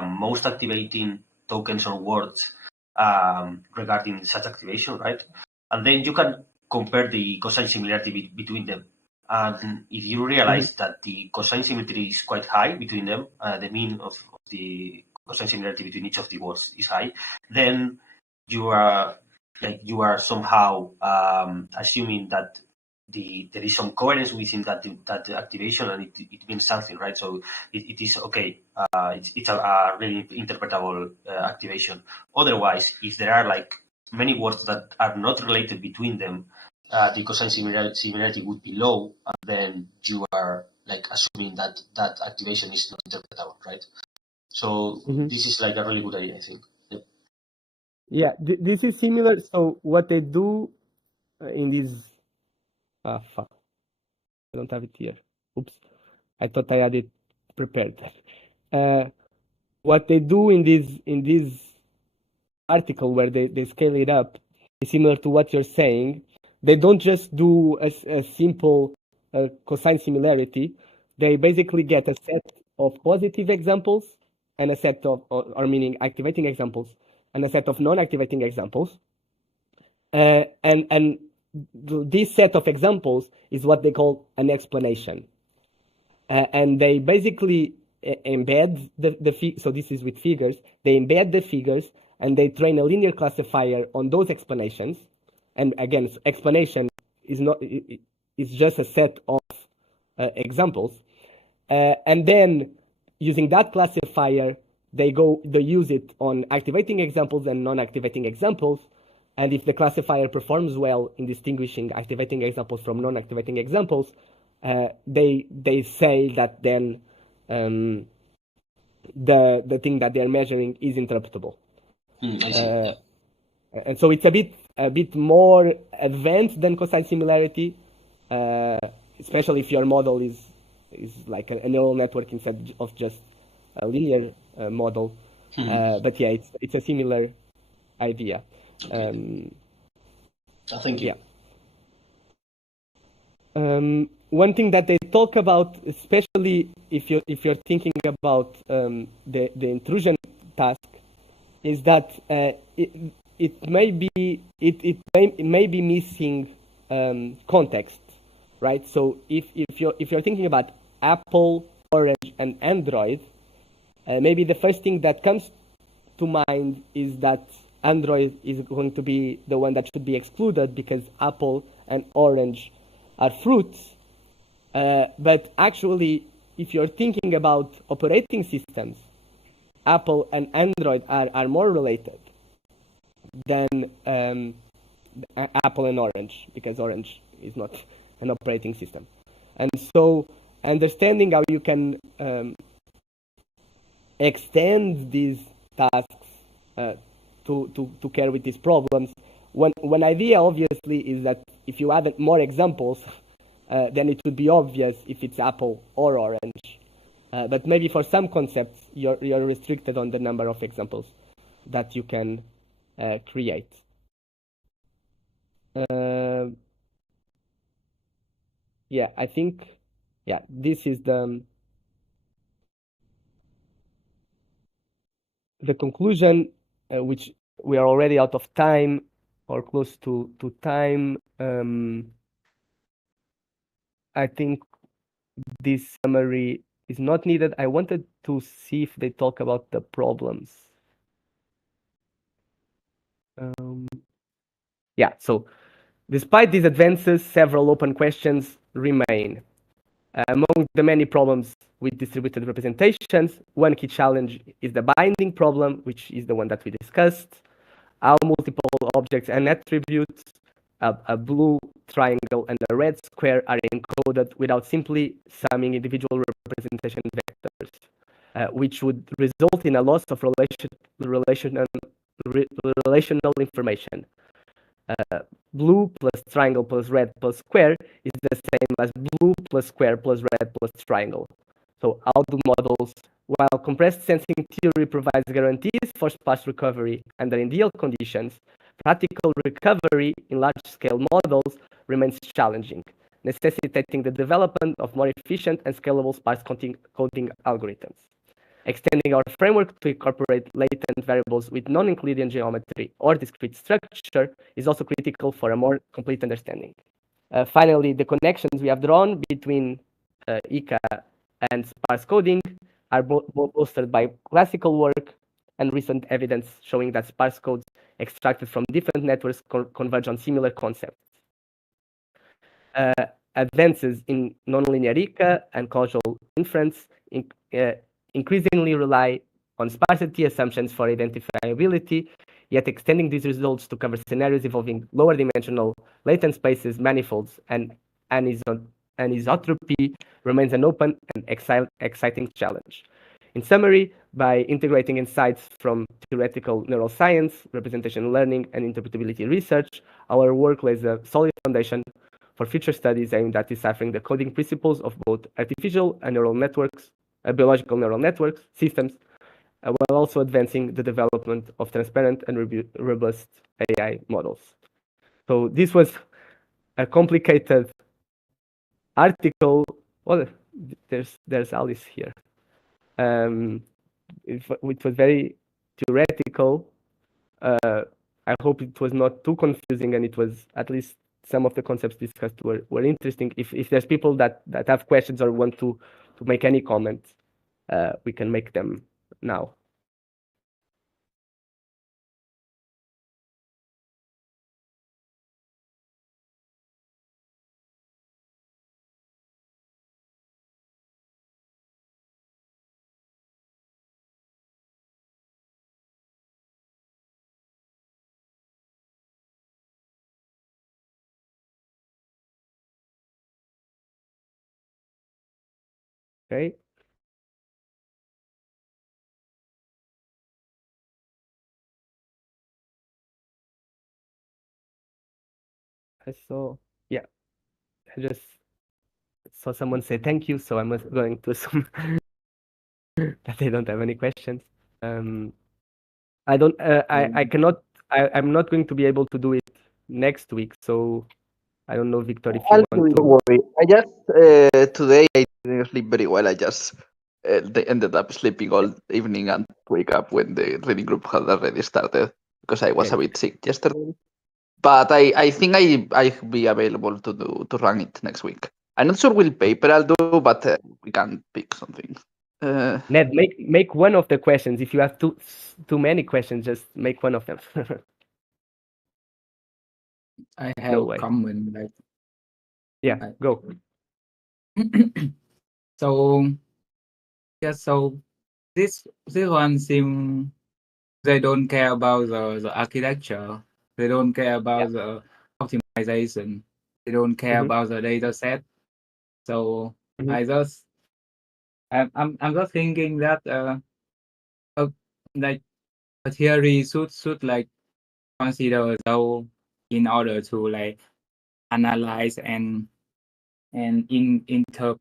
most activating tokens or words regarding such activation, right? And then you can compare the cosine similarity between them. And if you realize that the cosine symmetry is quite high between them, the mean of the cosine similarity between each of the words is high, then you are somehow assuming that there is some coherence within that activation, and it means something, right? So it is okay. It's a really interpretable activation. Otherwise, if there are like many words that are not related between them, the cosine similarity would be low, and then you are like assuming that activation is not interpretable, right? So this is like a really good idea, I think. Yep. Yeah, this is similar. So what they do in this, fuck, I don't have it here. Oops, I thought I had it prepared. What they do in this article where they scale it up is similar to what you're saying. They don't just do a simple cosine similarity. They basically get a set of positive examples and a set of, or meaning activating examples, and a set of non-activating examples. And this set of examples is what they call an explanation. And they basically embed so this is with figures. They embed the figures and they train a linear classifier on those explanations. And again, explanation is just a set of examples. And then using that classifier, they use it on activating examples and non-activating examples. And if the classifier performs well in distinguishing activating examples from non-activating examples, they say that then the thing that they're measuring is interpretable. I see. And so it's a bit more advanced than cosine similarity, especially if your model is like a neural network instead of just a linear model. But yeah, it's a similar idea. Okay. Thank you. Yeah. One thing that they talk about, especially if you're thinking about the intrusion task, is that it may be missing context, right? So if you're thinking about Apple, Orange, and Android, maybe the first thing that comes to mind is that Android is going to be the one that should be excluded because Apple and Orange are fruits. But actually, if you're thinking about operating systems, Apple and Android are more related than Apple and Orange, because Orange is not an operating system. And so understanding how you can extend these tasks to care with these problems, one idea obviously is that if you add more examples, then it would be obvious if it's Apple or Orange. But maybe for some concepts, you're restricted on the number of examples that you can create. Yeah, I think, this is the conclusion, which we are already out of time or close to time. I think this summary is not needed. I wanted to see if they talk about the problems. Yeah, so Despite these advances, several open questions remain. Among the many problems with distributed representations, one key challenge is the binding problem, which is the one that we discussed. How multiple objects and attributes, a blue triangle and a red square, are encoded without simply summing individual representation vectors, which would result in a loss of relational information. Blue plus triangle plus red plus square is the same as blue plus square plus red plus triangle. So how do models, while compressed sensing theory provides guarantees for sparse recovery under ideal conditions, practical recovery in large-scale models remains challenging, necessitating the development of more efficient and scalable sparse coding algorithms. Extending our framework to incorporate latent variables with non-Euclidean geometry or discrete structure is also critical for a more complete understanding. Finally, the connections we have drawn between ICA and sparse coding are bolstered by classical work and recent evidence showing that sparse codes extracted from different networks converge on similar concepts. Advances in nonlinear ICA and causal inference increasingly rely on sparsity assumptions for identifiability, yet extending these results to cover scenarios involving lower dimensional latent spaces, manifolds, and anisotropy remains an open and exciting challenge. In summary, by integrating insights from theoretical neuroscience, representation learning, and interpretability research, our work lays a solid foundation for future studies aimed at deciphering the coding principles of both artificial and neural networks, biological neural networks, systems, while also advancing the development of transparent and robust AI models. So this was a complicated article. Well, there's Alice here. It was very theoretical. I hope it was not too confusing, and it was at least some of the concepts discussed were interesting. If there's people that have questions or want to make any comments, we can make them now. Okay. I just saw someone say thank you, so I'm going to assume that they don't have any questions. I don't. I cannot. I'm not going to be able to do it next week, so I don't know, Victor, if you want to. Don't worry. I just today I didn't sleep very well. I just they ended up sleeping all evening and wake up when the reading group had already started because I was a bit sick yesterday. But I think I'll be available to run it next week. I'm not sure which paper I'll do, but we can pick something. Ned, make one of the questions. If you have too many questions, just make one of them. I have a comment. Go. So so this one seems they don't care about the architecture. They don't care about the optimization. They don't care about the data set. So I'm just thinking that like a theory should like consider those in order to like analyze and interpret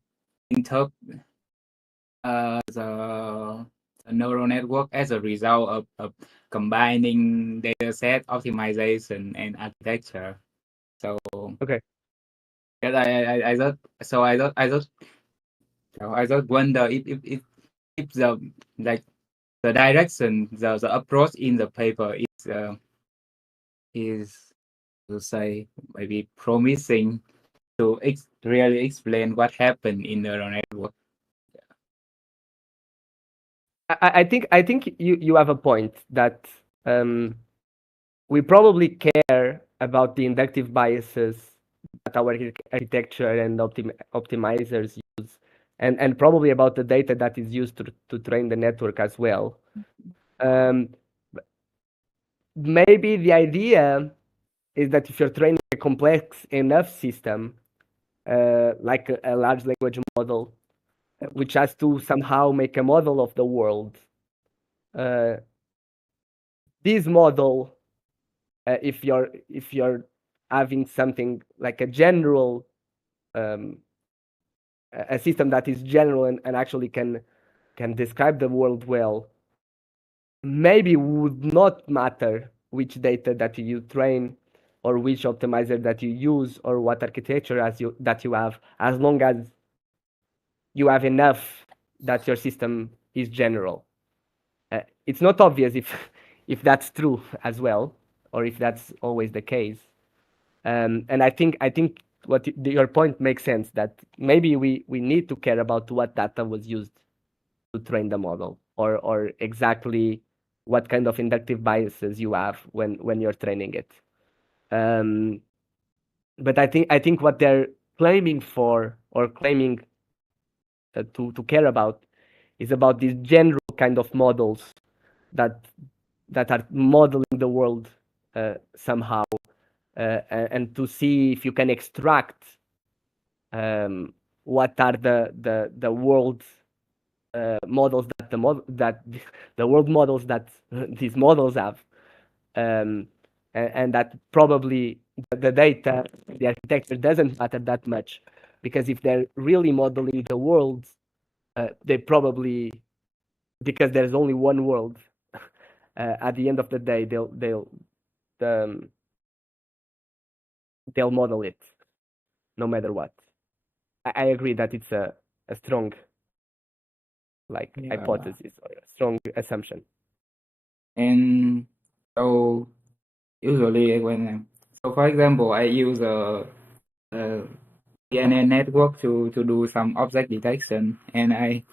the neural network as a result of combining data set optimization and architecture. So okay. I just wonder if the like the direction the approach in the paper is to say maybe promising to really explain what happened in neural network. I think you have a point that we probably care about the inductive biases that our architecture and optimizers use, and probably about the data that is used to train the network as well. Maybe the idea is that if you're training a complex enough system, like a large language model, which has to somehow make a model of the world, this model, if you're having something like a general, a system that is general and actually can describe the world well, maybe would not matter which data that you train or which optimizer that you use or what architecture that you have, as long as you have enough that your system is general. It's not obvious if that's true as well, or if that's always the case. And I think your point makes sense, that maybe we need to care about what data was used to train the model, or exactly what kind of inductive biases you have when you're training it. But I think what they're claiming for, or claiming to care about, is about these general kind of models that are modeling the world somehow, and to see if you can extract what are the world models that the world models that these models have, and that probably the data, the architecture doesn't matter that much, because if they're really modeling the world, they probably, because there's only one world, at the end of the day um, they'll model it no matter what. I agree that it's a strong hypothesis, or a strong assumption. And so usually for example, I use a CNN network to do some object detection, and I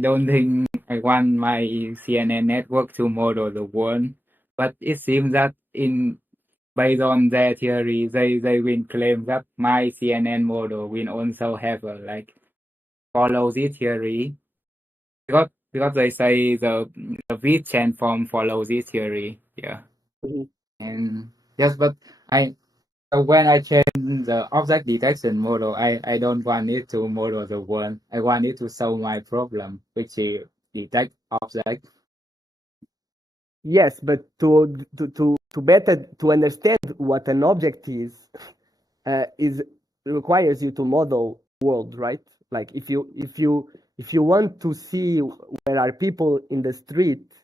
don't think I want my CNN network to model the world, but it seems that based on their theory, they will claim that my CNN model will also have follow this theory, because they say the weak chain form follows this theory. Yeah. Mm-hmm. And yes, but when I change the object detection model, I don't want it to model the world. I want it to solve my problem, which is detect object. Yes, but to better to understand what an object is requires you to model world, right? Like if you want to see where are people in the street,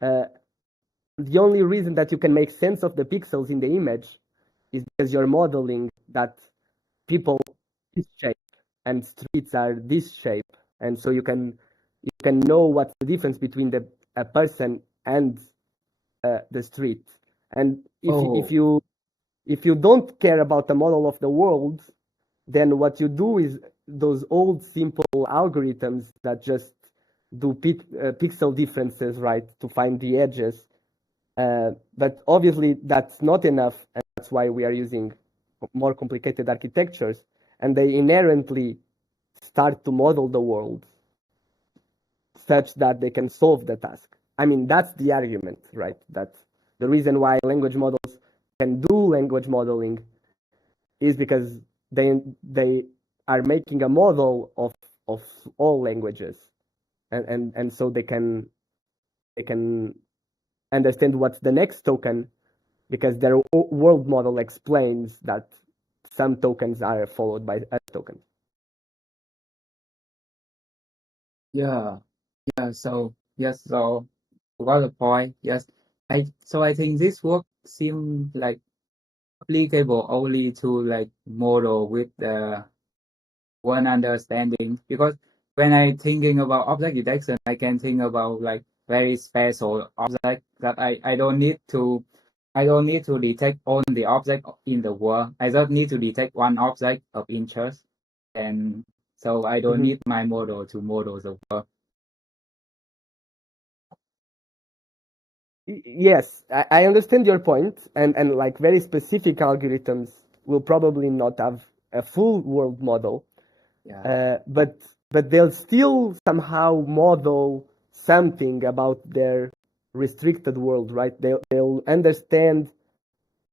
the only reason that you can make sense of the pixels in the image is because you're modeling that people this shape and streets are this shape, and so you can know what's the difference between a person and the street. And if you don't care about the model of the world, then what you do is those old simple algorithms that just do pixel differences, right, to find the edges. But obviously that's not enough, and that's why we are using more complicated architectures, and they inherently start to model the world such that they can solve the task. I mean, that's the argument, right? That the reason why language models can do language modeling is because they are making a model of all languages, and so they can understand what's the next token, because their world model explains that some tokens are followed by other tokens. Yeah. So yes. So got the point. Yes. I think this work seems applicable only to model with one understanding, because when I thinking about object detection, I can think about very special object that I don't need to detect all the object in the world. I just need to detect one object of interest, and so I don't need my model to model the world. Yes, I understand your point, and like very specific algorithms will probably not have a full world model, but they'll still somehow model something about their restricted world, right? They'll understand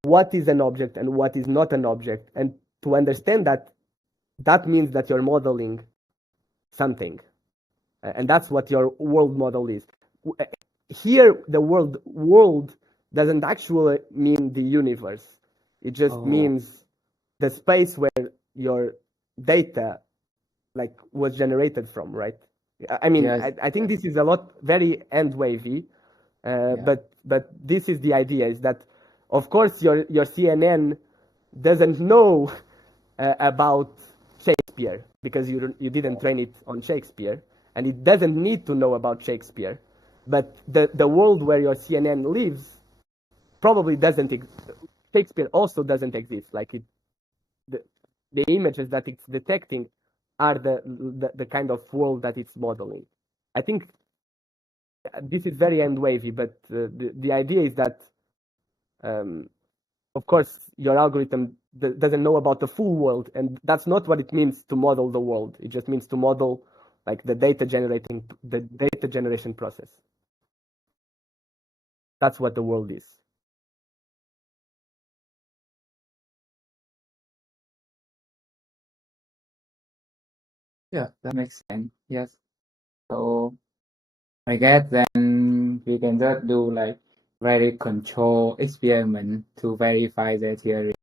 what is an object and what is not an object, and to understand that, that means that you're modeling something, and that's what your world model is. Here, the world doesn't actually mean the universe. It just means the space where your data like was generated from, right? I mean, Yes. I think this is a lot very end wavy, but this is the idea: is that of course your CNN doesn't know about Shakespeare because you didn't train it on Shakespeare, and it doesn't need to know about Shakespeare. But the world where your CNN lives probably doesn't. Shakespeare also doesn't exist. Like the, the images that it's detecting are the kind of world that it's modeling. I think this is very end wavy, but the idea is that, of course, your algorithm doesn't know about the full world, and that's not what it means to model the world. It just means to model like the data generation process. That's what the world is. Yeah, that makes sense. Yes. So I guess then we can just do like very controlled experiment to verify their theory.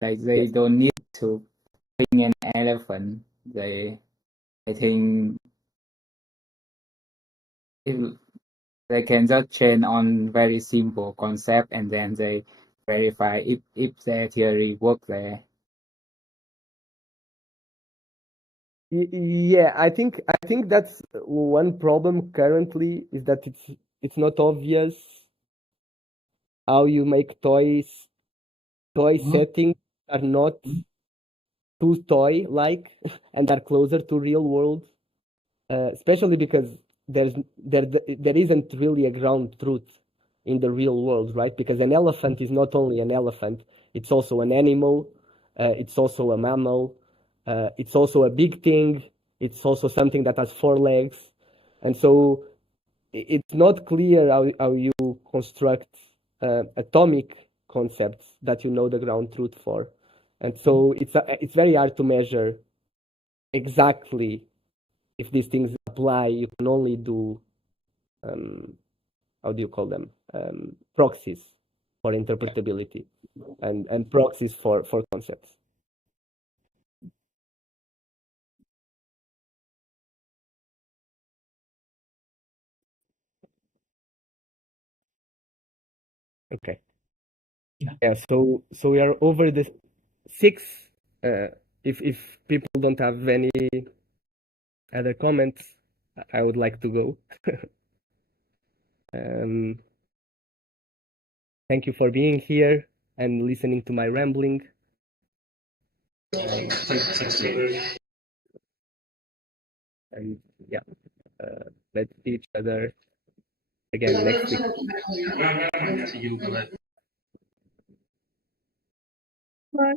Like they Yes. don't need to bring an elephant. I think if they can just train on very simple concept and then they verify if their theory works there. Yeah, I think that's one problem currently, is that it's not obvious how you make toys. Toy settings are not too toy-like and are closer to real world, especially because there isn't really a ground truth in the real world, right? Because an elephant is not only an elephant, it's also an animal, it's also a mammal, it's also a big thing, it's also something that has four legs, and so it's not clear how you construct atomic concepts that you know the ground truth for, and so it's very hard to measure exactly if these things apply. You can only do how do you call them, proxies for interpretability, and proxies for concepts. Okay. Yeah. So we are over the 6. If people don't have any other comments, I would like to go. um, Thank you for being here and listening to my rambling. And yeah, let's see each other again next week. See you. Bye. Bye.